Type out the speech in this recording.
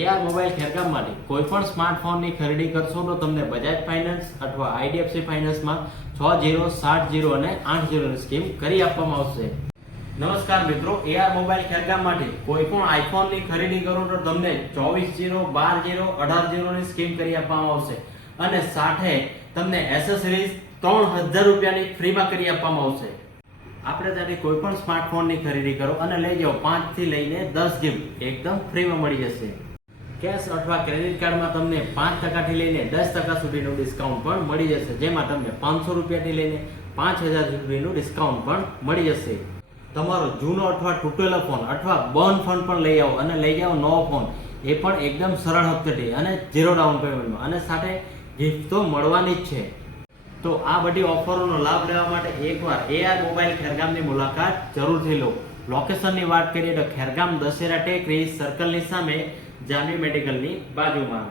AR mobile ખેરગામમાંથી કોઈ પણ સ્માર્ટફોનની ખરીદી કરશો તો તમને બજાજ ફાઇનાન્સ અથવા આઈડીએફસી ફાઇનાન્સમાં 6-0, 7-0 અને 8-0 ની સ્કીમ કરી આપવામાં આવશે. નમસ્કાર મિત્રો, એઆર મોબાઈલ ખેરગામમાંથી કોઈ પણ આઈફોનની ખરીદી કરો તો તમને 24-0, 12-0, 18-0 ની સ્કીમ કરી આપવામાં આવશે અને સાથે તમને એસેસરીઝ 3000 રૂપિયાની ફ્રીમાં કરી આપવામાં આવશે. આપણે ત્યાંથી કોઈ પણ સ્માર્ટફોનની ખરીદી કરો અને લઈ જાઓ 5 થી લઈને 10 ગિફ્ટ એકદમ ફ્રીમાં મળી જશે. કેશ અથવા ક્રેડિટ કાર્ડમાં તમને 5% થી લઈને 10% સુધીનું ડિસ્કાઉન્ટ પણ મળી જશે, જેમાં તમને 500 રૂપિયાથી લઈને 5000 સુધીનું ડિસ્કાઉન્ટ પણ મળી જશે. તમારો જૂનો અથવા તૂટેલો ફોન અથવા બંધ ફોન પણ લઈ આવો અને લઈ જાઓ નવો ફોન, એ પણ એકદમ સરળ હપ્તે અને 0 ડાઉન પેમેન્ટમાં, અને સાથે ગિફ્ટ તો મળવાની જ છે. તો આ બધી ઓફરોનો લાભ લેવા માટે એકવાર એઆર મોબાઈલ ખેરગામની મુલાકાત જરૂરથી લો. લોકેશનની વાત કરીએ તો ખેરગામ દશેરા ટેકરી સર્કલની સામે જાનવી મેડિકલની બાજુમાં.